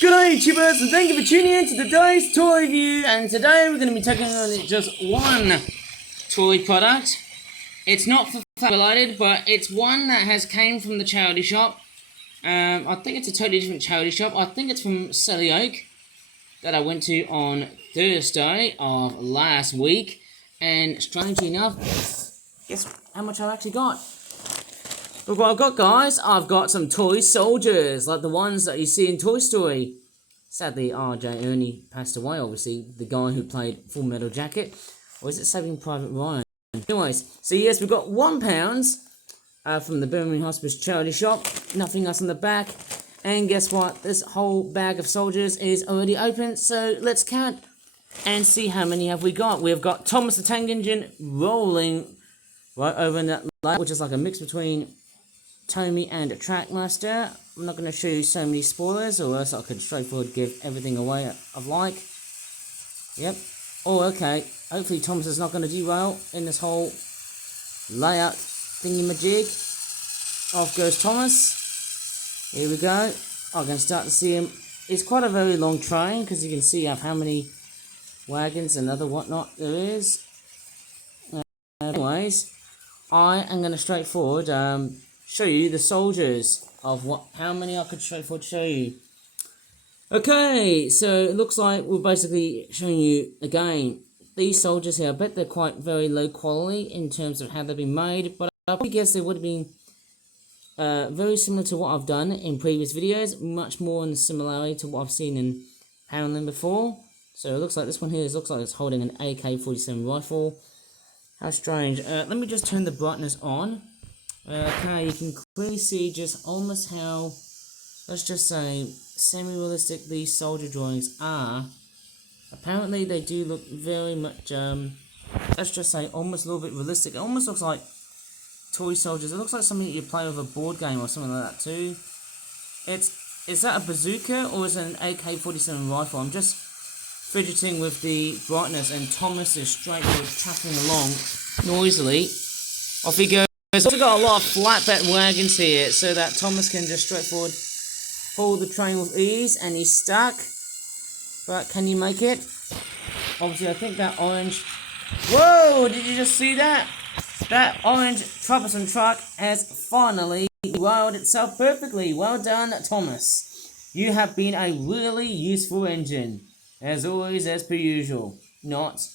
Good day, YouTubers, and thank you for tuning in to today's toy review. And today we're going to be taking on just one toy product. It's not for related, but it's one that has came from the charity shop. I think it's a totally different charity shop. I think it's from Selly Oak that I went to on Thursday of last week. And strangely enough, guess how much I've actually got. Look what I've got, guys. I've got some toy soldiers, like the ones that you see in Toy Story. Sadly, R.J. Ernie passed away, obviously, the guy who played Full Metal Jacket. Or is it Saving Private Ryan? Anyways, so yes, we've got £1 from the Birmingham Hospice charity shop. Nothing else on the back. And guess what? This whole bag of soldiers is already open. So let's count and see how many have we got. We've got Thomas the Tank Engine rolling right over in that light, which is like a mix between Tommy and Trackmaster. I'm not going to show you so many spoilers, or else I could straightforward give everything away I've like. Yep. Oh, okay. Hopefully Thomas is not going to derail in this whole layout thingy-majig. Off goes Thomas. Here we go. I can start to see him. It's quite a very long train, because you can see how many wagons and other whatnot there is. Anyways, I am going to straightforward show you the soldiers of how many I could straightforward show you. Okay, so it looks like we're basically showing you again these soldiers here. I bet they're quite very low quality in terms of how they've been made, but I guess they would have been very similar to what I've done in previous videos, much more in the similarity to what I've seen in Poundland before. So it looks like this one here looks like it's holding an AK-47 rifle. How strange. Let me just turn the brightness on. Okay, you can clearly see just almost how, let's just say, semi-realistic these soldier drawings are. Apparently they do look very much, let's just say, almost a little bit realistic. It almost looks like toy soldiers. It looks like something that you play with a board game or something like that too. Is that a bazooka or is it an AK-47 rifle? I'm just fidgeting with the brightness, and Thomas is straightforward tracking along noisily. Off he goes. We've also got a lot of flatbed wagons here, so that Thomas can just straightforward pull the train with ease, and he's stuck. But can you make it? Obviously, I think that orange... Whoa! Did you just see that? That orange troublesome truck has finally wired itself perfectly. Well done, Thomas. You have been a really useful engine. As always, as per usual. Not.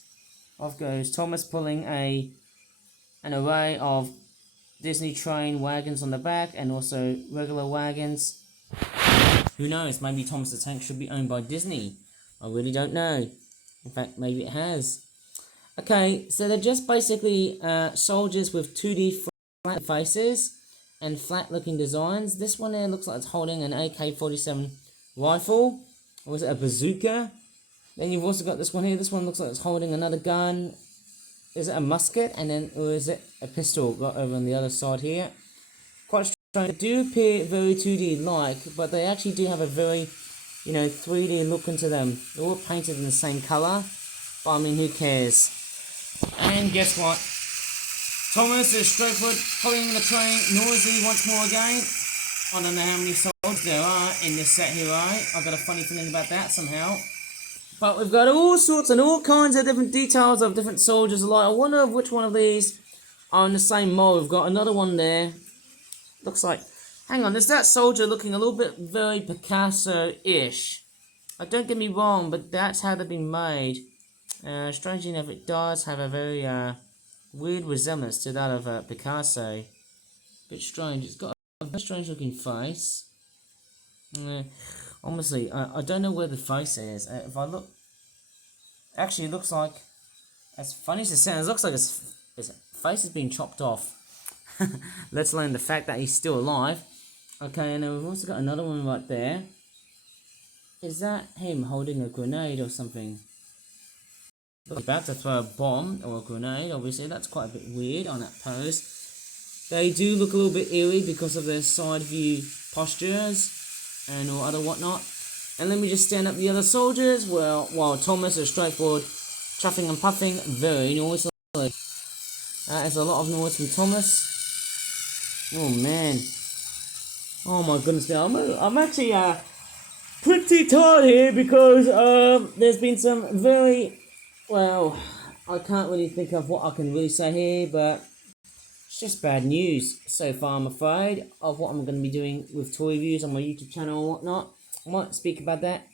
Off goes Thomas, pulling an array of Disney train wagons on the back, and also regular wagons. Who knows, maybe Thomas the Tank should be owned by Disney. I really don't know. In fact, maybe it has. Okay, so they're just basically soldiers with 2D flat faces and flat looking designs. This one there looks like it's holding an AK-47 rifle. Or is it a bazooka? Then you've also got this one here. This one looks like it's holding another gun. Is it a musket? And then, or is it a pistol right over on the other side here? Quite strange. They do appear very 2D-like, but they actually do have a very, 3D look into them. They're all painted in the same colour, but I mean, who cares? And guess what? Thomas is straightforward pulling the train noisy once more again. I don't know how many soldiers there are in this set here, right? I've got a funny feeling about that somehow. But we've got all sorts and all kinds of different details of different soldiers alike. I wonder which one of these are in the same mold. We've got another one there. Looks like... Hang on, is that soldier looking a little bit very Picasso-ish? Don't get me wrong, but that's how they've been made. Strangely enough, it does have a very weird resemblance to that of Picasso. Bit strange. It's got a very strange looking face. Honestly, I don't know where the face is. If I look... Actually, it looks like... As funny as it sounds, it looks like his face has been chopped off. Let's alone the fact that he's still alive. Okay, and then we've also got another one right there. Is that him holding a grenade or something? Looks about to throw a bomb or a grenade. Obviously, that's quite a bit weird on that pose. They do look a little bit eerie because of their side view postures and or other whatnot. And let me just stand up the other soldiers. Well, while Thomas is straightforward, chuffing and puffing, very noisily. There's a lot of noise from Thomas. Oh man. Oh my goodness, I'm actually pretty tired here because there's been some very, well, I can't really think of what I can really say here, but it's just bad news so far, I'm afraid, of what I'm going to be doing with toy reviews on my YouTube channel and whatnot. I might speak about that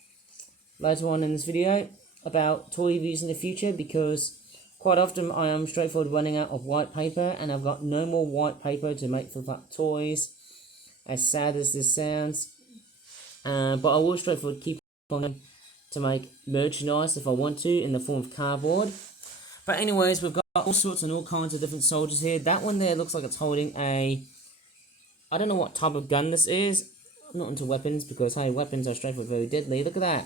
later on in this video, about toy reviews in the future, because quite often I am straightforward running out of white paper, and I've got no more white paper to make for toys, as sad as this sounds. But I will straightforward keep on to make merchandise if I want to, in the form of cardboard. But anyways, we've got all sorts and all kinds of different soldiers here. That one there looks like it's holding a, I don't know what type of gun this is. I'm not into weapons because, hey, weapons are straightforward very deadly. Look at that.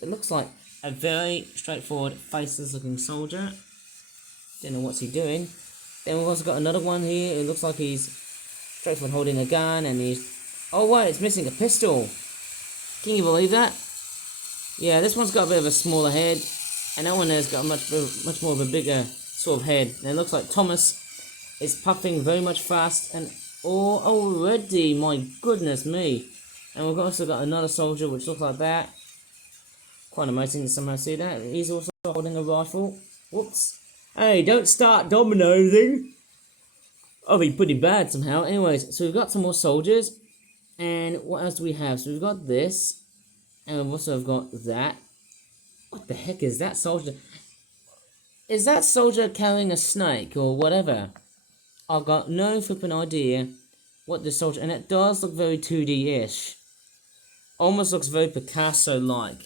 It looks like a very straightforward, faceless looking soldier. Don't know what's he doing. Then we've also got another one here. It looks like he's straightforward holding a gun, and he's, oh wait, it's missing a pistol. Can you believe that? Yeah, this one's got a bit of a smaller head, and that one there's got much more of a bigger sort of head. And it looks like Thomas is puffing very much fast, and already, my goodness me. And we've also got another soldier which looks like that. Quite amazing to somehow see that. He's also holding a rifle. Whoops. Hey, don't start dominosing. I'll be pretty bad somehow. Anyways, so we've got some more soldiers. And what else do we have? So we've got this. And we've also got that. What the heck is that soldier? Is that soldier carrying a snake or whatever? I've got no flipping idea what this soldier... And it does look very 2D-ish. Almost looks very Picasso-like.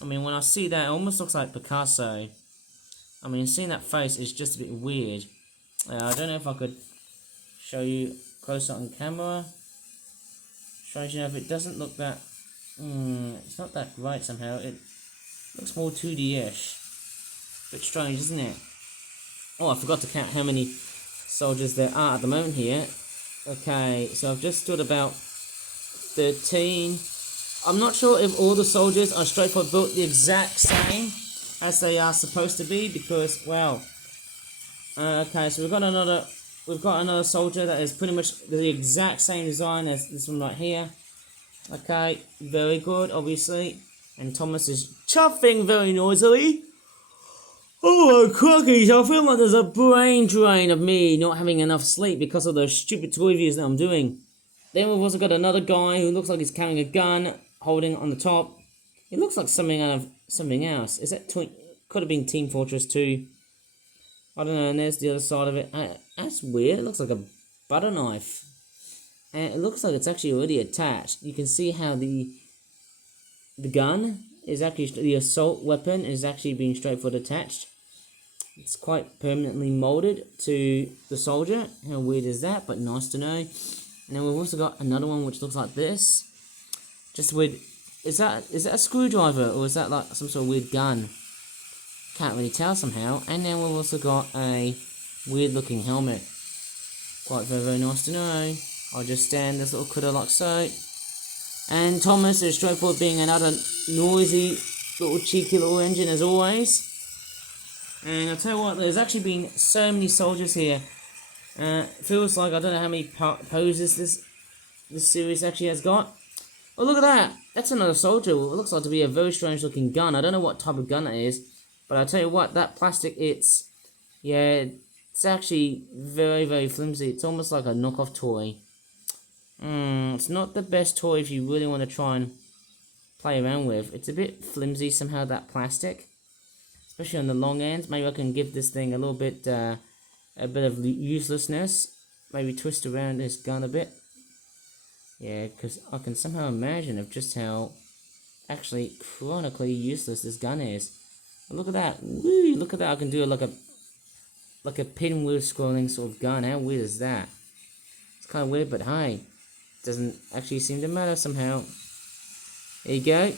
I mean, when I see that, it almost looks like Picasso. I mean, seeing that face is just a bit weird. I don't know if I could show you closer on camera. Strange enough, it doesn't look that... it's not that great somehow. It looks more 2D-ish. Bit strange, isn't it? Oh, I forgot to count how many soldiers there are at the moment here. Okay, so I've just stood about 13... I'm not sure if all the soldiers are straightforward built the exact same as they are supposed to be, because, well, okay, so we've got another soldier that is pretty much the exact same design as this one right here. Okay, very good, obviously, and Thomas is chuffing very noisily. Oh my crockies, I feel like there's a brain drain of me not having enough sleep because of those stupid toy reviews that I'm doing. Then we've also got another guy who looks like he's carrying a gun, holding on the top. It looks like something out of something else. Is that could have been Team Fortress 2. I don't know, and there's the other side of it. That's weird. It looks like a butter knife. And it looks like it's actually already attached. You can see how the gun is actually, the assault weapon is actually being straightforward attached. It's quite permanently molded to the soldier. How weird is that? But nice to know. And then we've also got another one which looks like this. Just with, is that a screwdriver, or is that like some sort of weird gun? Can't really tell somehow. And then we've also got a weird looking helmet. Quite very, very nice to know. I'll just stand this little critter like so. And Thomas is straightforward being another noisy little cheeky little engine as always. And I'll tell you what, there's actually been so many soldiers here. It feels like I don't know how many poses this series actually has got. Oh, look at that! That's another soldier. It looks like to be a very strange looking gun. I don't know what type of gun it is, but I'll tell you what, that plastic, it's actually very, very flimsy. It's almost like a knockoff toy. It's not the best toy if you really want to try and play around with. It's a bit flimsy somehow, that plastic, especially on the long ends. Maybe I can give this thing a little bit, a bit of uselessness. Maybe twist around this gun a bit. Yeah, because I can somehow imagine of just how actually chronically useless this gun is. And look at that! Woo! Look at that! I can do like a pinwheel scrolling sort of gun. How weird is that? It's kind of weird, but hey, doesn't actually seem to matter somehow. There you go.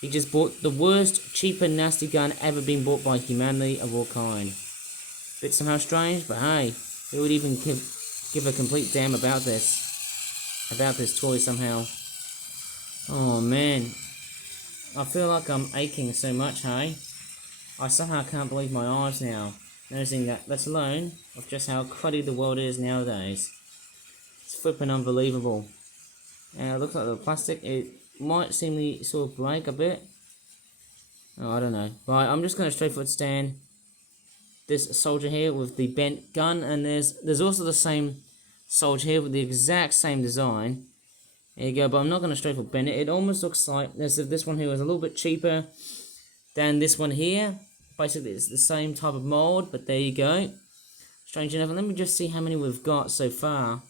He just bought the worst, cheap and nasty gun ever been bought by humanity of all kind. Bit somehow strange, but hey, who would even give a complete damn about this toy somehow? Oh man, I feel like I'm aching so much, hey? I somehow can't believe my eyes now, noticing that, let alone of just how cruddy the world is nowadays. It's flipping unbelievable. And it looks like the plastic, it might seemingly sort of break a bit. Oh, I don't know. Right, I'm just going to straightforward stand this soldier here with the bent gun, and there's also the same soldier here with the exact same design. There you go, but I'm not going to straightforward bend it. It almost looks like as if this one here was a little bit cheaper than this one here. Basically, it's the same type of mold, but there you go. Strange enough, and let me just see how many we've got so far.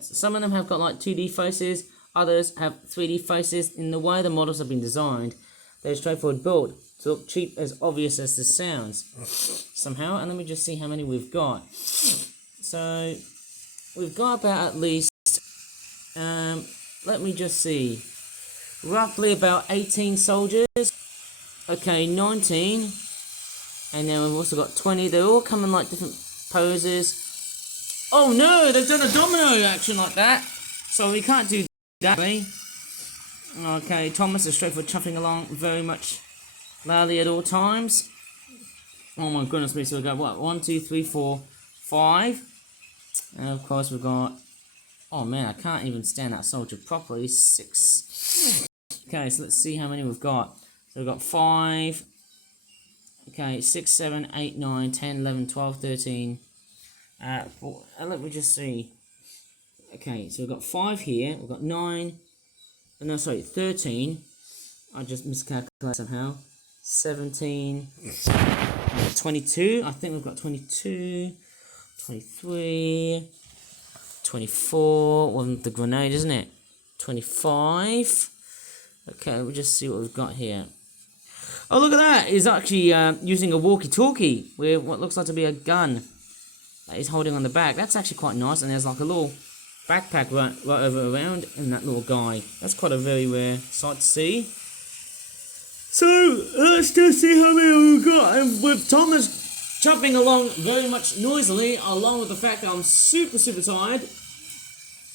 Some of them have got like 2D faces, others have 3D faces. In the way the models have been designed, they're straightforward built to look cheap as obvious as this sounds somehow. And let me just see how many we've got. So we've got about at least let me just see, roughly about 18 soldiers. Okay, 19, and then we've also got 20. They're all coming like different poses. Oh no, they've done a domino action like that, so we can't do that. Okay, Thomas is straightforward chuffing along very much loudly at all times. Oh my goodness me, so we've got what? 1, 2, 3, 4, 5. And of course we've got, oh man, I can't even stand that soldier properly, 6. Okay, so let's see how many we've got. So we've got 5. Okay, 6, 7, 8, 9, 10, 11, 12, 13. Let me just see. Okay, so we've got 5 here. We've got 9. No, sorry, 13. I just miscalculated somehow. 17. 22. I think we've got 22. 23. 24. Wasn't the grenade, isn't it? 25. Okay, we'll just see what we've got here. Oh, look at that! He's actually using a walkie-talkie with what looks like to be a gun that he's holding on the back. That's actually quite nice, and there's like a little backpack right over around in that little guy. That's quite a very rare sight to see. So, let's just see how many we've got. And with Thomas chopping along very much noisily, along with the fact that I'm super tired.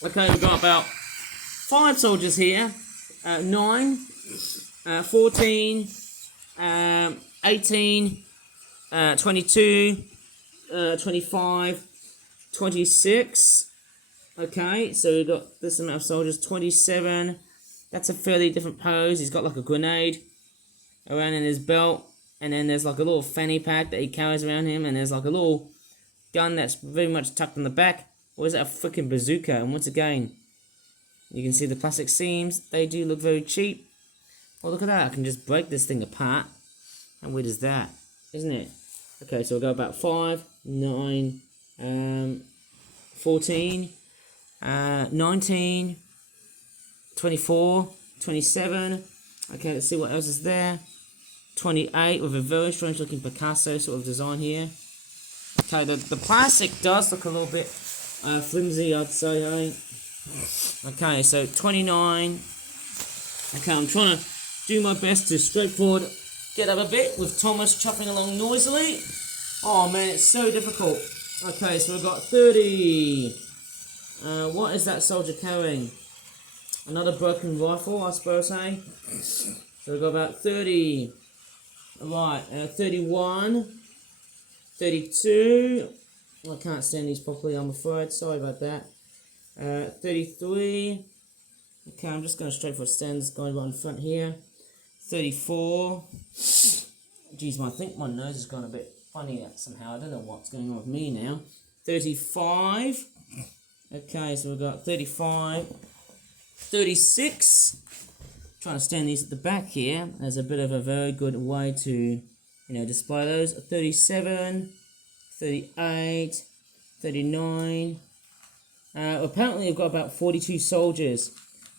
Okay, we've got about 5 soldiers here. 9, 14, 18, 22, 25, 26. Okay, so we've got this amount of soldiers. 27. That's a fairly different pose. He's got like a grenade around in his belt, and then there's like a little fanny pack that he carries around him, and there's like a little gun that's very much tucked in the back. Or is that a freaking bazooka? And once again, you can see the plastic seams. They do look very cheap. Well, look at that. I can just break this thing apart. How weird is that? Isn't it? Okay, so we'll go about 5, 9, 14, 19, 24, 27. Okay, let's see what else is there. 28 with a very strange looking Picasso sort of design here. Okay, the plastic does look a little bit flimsy, I'd say, hey? Okay, so 29. Okay, I'm trying to do my best to straightforward get up a bit with Thomas chopping along noisily. Oh man, it's so difficult. Okay, so we've got 30. What is that soldier carrying? Another broken rifle, I suppose, hey? So we've got about 30. Right, 31. 32. I can't stand these properly, I'm afraid. Sorry about that. 33. Okay, I'm just going to straightforward stand this guy right in front here. 34. Jeez, I think my nose has gone a bit funny somehow. I don't know what's going on with me now. 35. Okay, so we've got 35. 36. Trying to stand these at the back here. There's a bit of a very good way to, display those. 37. 38. 39. Apparently we've got about 42 soldiers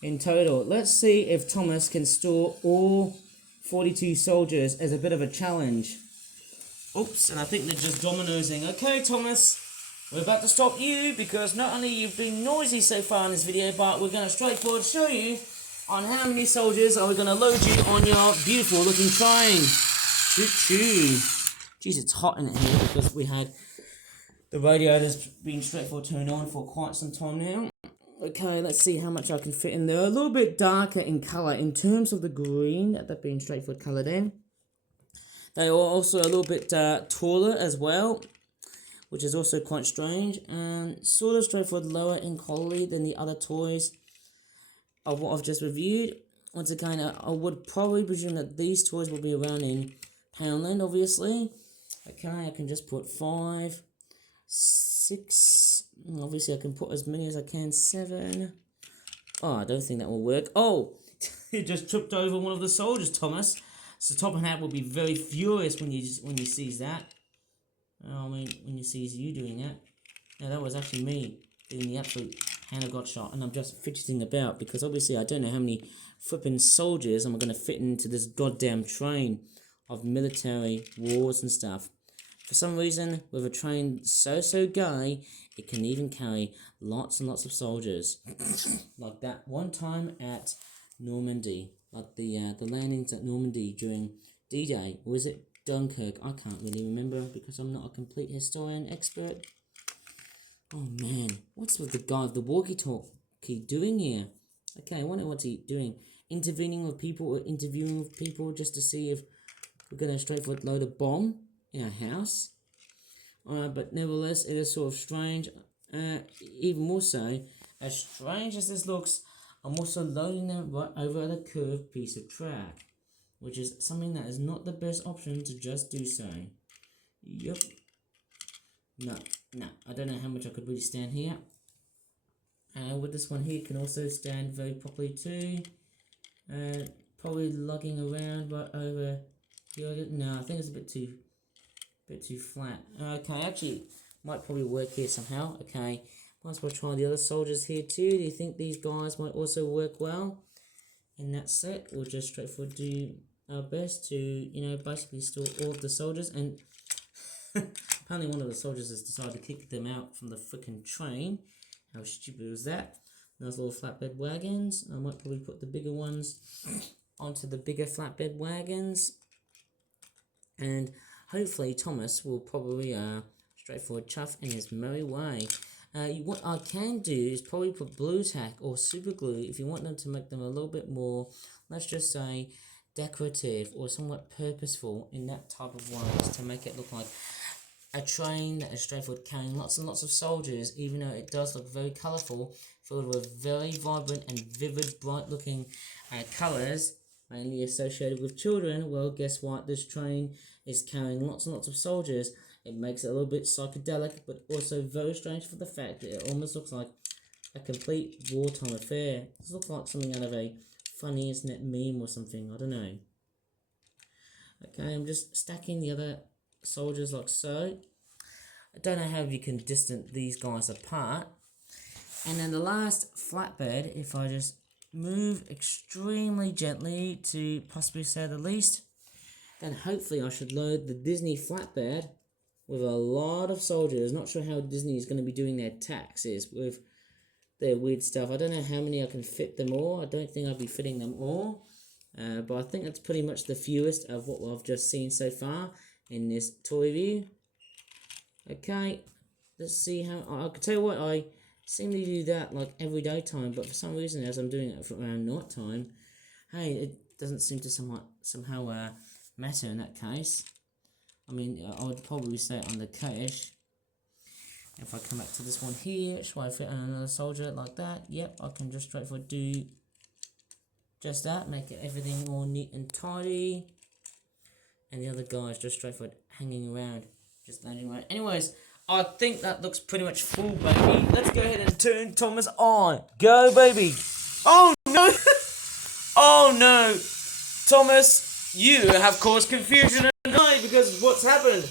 in total. Let's see if Thomas can store all 42 soldiers as a bit of a challenge. Oops, and I think they're just dominosing. Okay, Thomas, we're about to stop you because not only you've been noisy so far in this video, but we're going to straightforward show you on how many soldiers are we going to load you on your beautiful looking train. Choo-choo. Jeez, it's hot in here because we had the radiator's been straightforward turned on for quite some time now. Okay, let's see how much I can fit in there. A little bit darker in colour in terms of the green that they've been straightforward coloured in. They are also a little bit taller as well, which is also quite strange, and sort of straightforward lower in quality than the other toys. of what I've just reviewed. Once again, I would probably presume that these toys will be around in Poundland, obviously. Okay, I can just put 5, 6. Obviously, I can put as many as I can. 7. Oh, I don't think that will work. Oh, you just tripped over one of the soldiers, Thomas. So Top Hat will be very furious when he sees that. I mean, when he sees you doing that. Now, that was actually me doing the absolute hand I got shot, and I'm just fidgeting about because obviously I don't know how many flipping soldiers am I going to fit into this goddamn train of military wars and stuff. For some reason, with a train so gay, it can even carry lots and lots of soldiers. Like that one time at Normandy, like the landings at Normandy during D-Day, or was it Dunkirk? I can't really remember because I'm not a complete historian expert. Oh man, what's with the guy with the walkie-talkie doing here? Okay, I wonder what's he doing. Intervening with people or interviewing with people just to see if we're going to straightforward load a bomb in our house. But nevertheless, it is sort of strange. Even more so, as strange as this looks, I'm also loading them right over the curved piece of track, which is something that is not the best option to just do so. Yup. No, I don't know how much I could really stand here. With this one here, can also stand very properly too. Probably lugging around right over here. No, I think it's a bit too flat. Okay, actually, might probably work here somehow. Okay, might as well try the other soldiers here too. Do you think these guys might also work well in that set? We'll just straightforward do our best to, basically store all of the soldiers. And apparently one of the soldiers has decided to kick them out from the freaking train. How stupid was that? Those little flatbed wagons. I might probably put the bigger ones onto the bigger flatbed wagons. And hopefully Thomas will probably straightforward chuff in his merry way. What I can do is probably put blue tack or super glue if you want them to make them a little bit more, let's just say, decorative or somewhat purposeful in that type of way to make it look like a train that is straightforward carrying lots and lots of soldiers, even though it does look very colourful, filled with very vibrant and vivid, bright looking colours, mainly associated with children. Well, guess what? This train is carrying lots and lots of soldiers. It makes it a little bit psychedelic, but also very strange for the fact that it almost looks like a complete wartime affair. This looks like something out of a funny internet meme or something. I don't know. Okay, I'm just stacking the other soldiers like so. I don't know how you can distance these guys apart. And then the last flatbed, if I just move extremely gently to possibly say the least, then hopefully I should load the Disney flatbed with a lot of soldiers. Not sure how Disney is going to be doing their taxes with their weird stuff. I don't know how many I can fit them all. I don't think I'll be fitting them all. But I think that's pretty much the fewest of what I've just seen so far in this toy review. Okay, let's see how... I can tell you what, I seem to do that like every daytime, but for some reason as I'm doing it around night time, hey, it doesn't seem to somehow matter in that case. I mean, I would probably say it on the cache. If I come back to this one here, should I fit on another soldier like that? Yep, I can just straightforward do just that, make it everything all neat and tidy. And the other guy's just straightforward hanging around, just landing around. Anyways, I think that looks pretty much full, baby. Let's go ahead and turn Thomas on. Go, baby. Oh, no. Oh, no. Thomas, you have caused confusion tonight because of what's happened.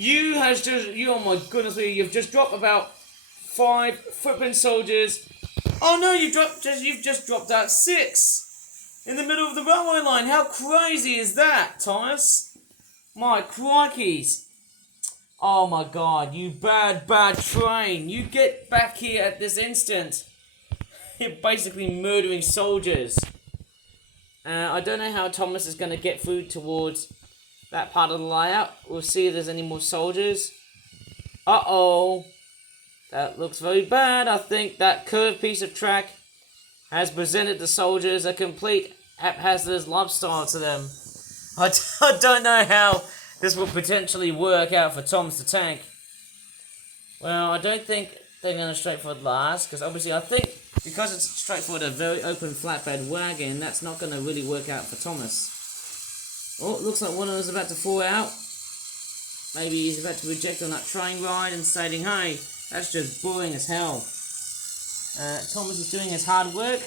Oh my goodness me, you've just dropped about 5 flipping soldiers. Oh no, you've just dropped out 6 in the middle of the railway line. How crazy is that, Thomas? My crikeys. Oh my god, you bad train. You get back here at this instant. You're basically murdering soldiers. I don't know how Thomas is going to get through towards that part of the layout. We'll see if there's any more soldiers. Uh-oh. That looks very bad. I think that curved piece of track has presented the soldiers a complete haphazard lifestyle to them. I don't know how this will potentially work out for Thomas the Tank. Well, I don't think they're going to straightforward last, because obviously I think because it's straightforward, a very open flatbed wagon, that's not going to really work out for Thomas. Oh, it looks like one of them is about to fall out. Maybe he's about to reject on that train ride and stating, hey, that's just boring as hell. Thomas is doing his hard work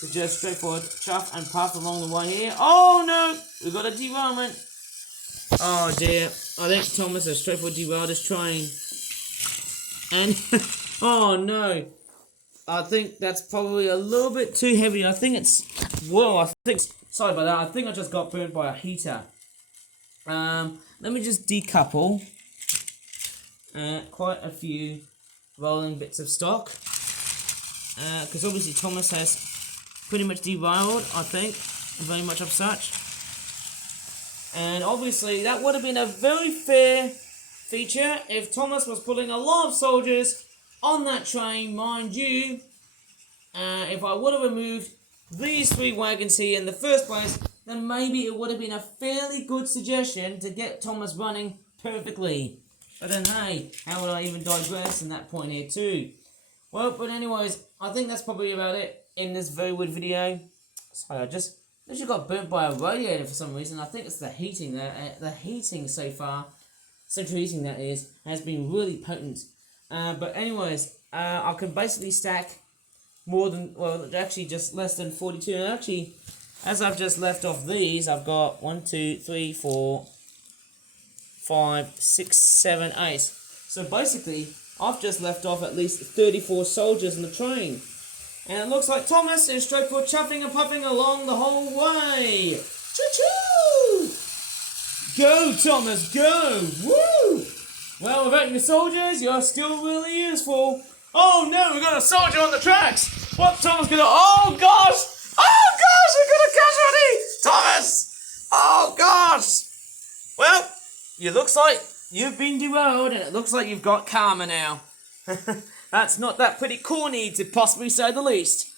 to just straightforward chuff and puff along the way here. Oh no! We've got a derailment. Oh dear. I think Thomas has straightforward derailed his train. And, oh no. I think that's probably a little bit too heavy. I think it's, sorry about that. I think I just got burnt by a heater. Let me just decouple quite a few rolling bits of stock. Because obviously Thomas has pretty much derailed, I think, very much of such. And obviously that would have been a very fair feature if Thomas was pulling a lot of soldiers on that train, mind you. If I would have removed these 3 wagons here in the first place, then maybe it would have been a fairly good suggestion to get Thomas running perfectly. But then hey, how would I even digress in that point here too? Well, but anyways, I think that's probably about it in this very weird video. So I just literally got burnt by a radiator for some reason. I think it's the heating there. The heating so far, central heating that is, has been really potent. But anyways, I can basically stack more than, well, actually just less than 42. And actually, as I've just left off these, I've got 1, 2, 3, 4, 5, 6, 7, 8. So basically, I've just left off at least 34 soldiers in the train. And it looks like Thomas is straightforward chuffing and puffing along the whole way. Choo-choo! Go, Thomas, go! Woo! Well, without your soldiers, you're still really useful. Oh no, we got a soldier on the tracks! What, Thomas gonna... Oh gosh! Oh gosh, we got a casualty! Thomas! Oh gosh! Well, it looks like you've been derailed and it looks like you've got karma now. That's not that pretty corny to possibly say the least.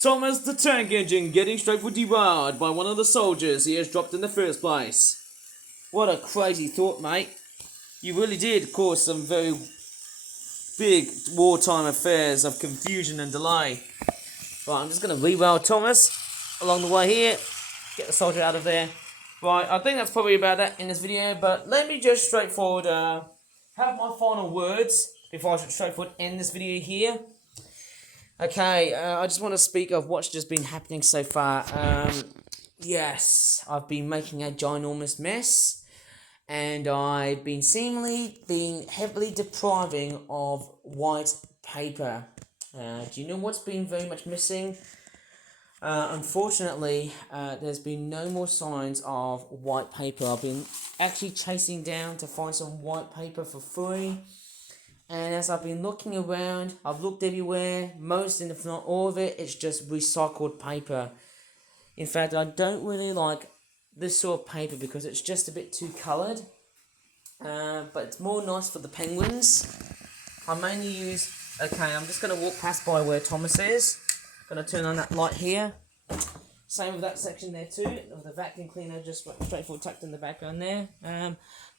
Thomas the tank engine getting straightforward derailed by one of the soldiers he has dropped in the first place. What a crazy thought, mate. You really did cause some very big wartime affairs of confusion and delay. Right, I'm just going to re-rail Thomas along the way here. Get the soldier out of there. Right, I think that's probably about that in this video, but let me just straightforward have my final words before I straightforward end this video here. Okay, I just want to speak of what's just been happening so far. Yes, I've been making a ginormous mess, and I've been seemingly heavily depriving of white paper. Do you know what's been very much missing? Unfortunately, there's been no more signs of white paper. I've been actually chasing down to find some white paper for free. And as I've been looking around, I've looked everywhere. Most, and if not all of it, it's just recycled paper. In fact, I don't really like this sort of paper because it's just a bit too coloured. But it's more nice for the penguins. I mainly use... Okay, I'm just going to walk past by where Thomas is. Going to turn on that light here. Same with that section there too. With the vacuum cleaner just straightforward tucked in the background there.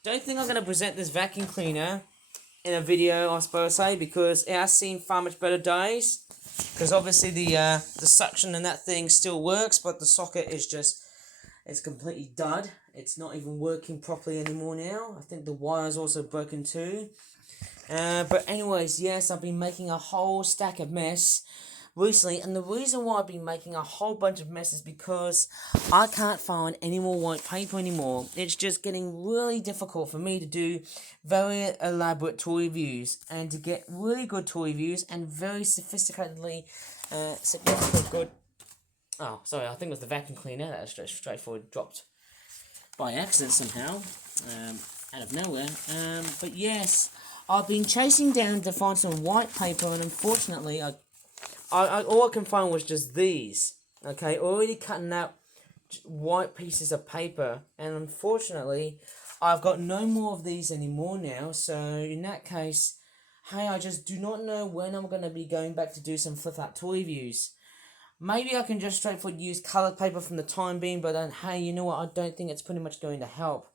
Don't think I'm going to present this vacuum cleaner in a video, I suppose, because it has seen far much better days. Because obviously the suction and that thing still works, but the socket is just, it's completely dud. It's not even working properly anymore now. I think the wire's also broken too. But anyways, yes, I've been making a whole stack of mess recently, and the reason why I've been making a whole bunch of mess is because I can't find any more white paper anymore. It's just getting really difficult for me to do very elaborate toy reviews, and to get really good toy reviews and very sophisticatedly significant good... Oh, sorry, I think it was the vacuum cleaner that was straightforward dropped by accident somehow, out of nowhere. But yes, I've been chasing down to find some white paper, and unfortunately all I can find was just these, okay, already cutting out white pieces of paper, and unfortunately, I've got no more of these anymore now, so in that case, hey, I just do not know when I'm going to be going back to do some flip-out toy reviews. Maybe I can just straightforward use coloured paper from the time being, but then, hey, you know what, I don't think it's pretty much going to help.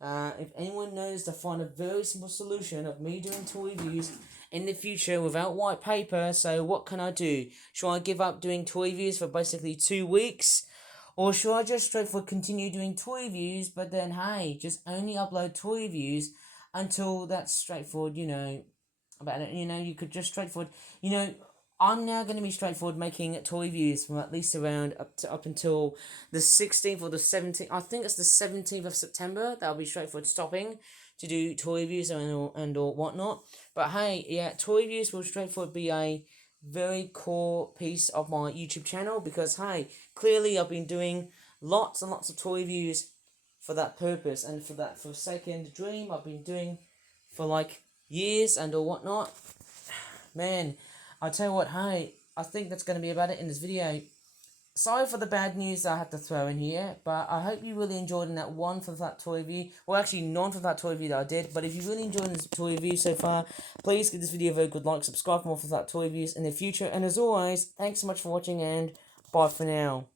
If anyone knows to find a very simple solution of me doing toy reviews in the future without white paper. So what can I do? Should I give up doing toy reviews for basically 2 weeks? Or should I just straightforward continue doing toy reviews, but then hey, just only upload toy reviews until that's straightforward, about it, you could just straightforward, I'm now going to be straightforward making toy reviews from at least around up until the 16th or the 17th. I think it's the 17th of September. That'll be straightforward stopping to do toy reviews and or whatnot. But hey, yeah, toy reviews will straightforward be a very core piece of my YouTube channel, because hey, clearly I've been doing lots and lots of toy reviews for that purpose, and for Second Dream I've been doing for like years and or whatnot. Man, I'll tell you what, hey, I think that's going to be about it in this video. Sorry for the bad news I had to throw in here, but I hope you really enjoyed in that one for that toy review. Well, actually, none for that toy review that I did. But if you really enjoyed this toy review so far, please give this video a very good like, subscribe for more for that toy reviews in the future. And as always, thanks so much for watching, and bye for now.